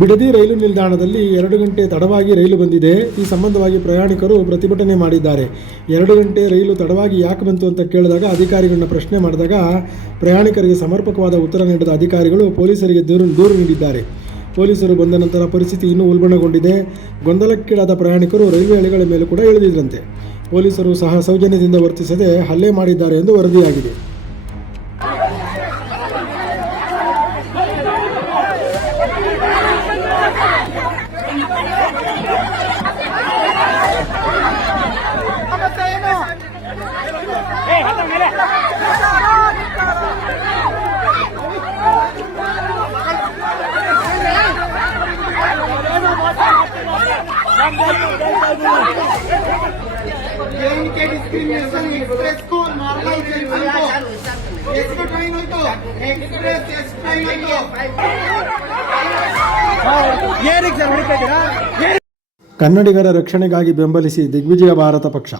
ಬಿಡದಿ ರೈಲು ನಿಲ್ದಾಣದಲ್ಲಿ 2 ಗಂಟೆ ತಡವಾಗಿ ರೈಲು ಬಂದಿದೆ. ಈ ಸಂಬಂಧವಾಗಿ ಪ್ರಯಾಣಿಕರು ಪ್ರತಿಭಟನೆ ಮಾಡಿದ್ದಾರೆ. 2 ಗಂಟೆ ರೈಲು ತಡವಾಗಿ ಯಾಕೆ ಬಂತು ಅಂತ ಕೇಳಿದಾಗ ಅಧಿಕಾರಿಗಳನ್ನ ಪ್ರಶ್ನೆ ಮಾಡಿದಾಗ ಪ್ರಯಾಣಿಕರಿಗೆ ಸಮರ್ಪಕವಾದ ಉತ್ತರ ನೀಡಿದ ಅಧಿಕಾರಿಗಳು ಪೊಲೀಸರಿಗೆ ದೂರು ನೀಡಿದ್ದಾರೆ. ಪೊಲೀಸರು ಬಂದ ನಂತರ ಪರಿಸ್ಥಿತಿ ಇನ್ನೂ ಉಲ್ಬಣಗೊಂಡಿದೆ. ಗೊಂದಲಕ್ಕೀಡಾದ ಪ್ರಯಾಣಿಕರು ರೈಲ್ವೆ ಹಳಿಗಳ ಮೇಲೂ ಕೂಡ ಇಳಿದಿದ್ರಂತೆ. ಪೊಲೀಸರು ಸಹ ಸೌಜನ್ಯದಿಂದ ವರ್ತಿಸದೆ ಹಲ್ಲೆ ಮಾಡಿದ್ದಾರೆ ಎಂದು ವರದಿಯಾಗಿದೆ. एक्सप्रेस को नॉर्मल ट्रेन हो एक्सप्रेस ट्रेन ಕನ್ನಡಿಗರ ರಕ್ಷಣೆಗಾಗಿ ಬೆಂಬಲಿಸಿ ದಿಗ್ವಿಜಯ ಭಾರತ ಪಕ್ಷ.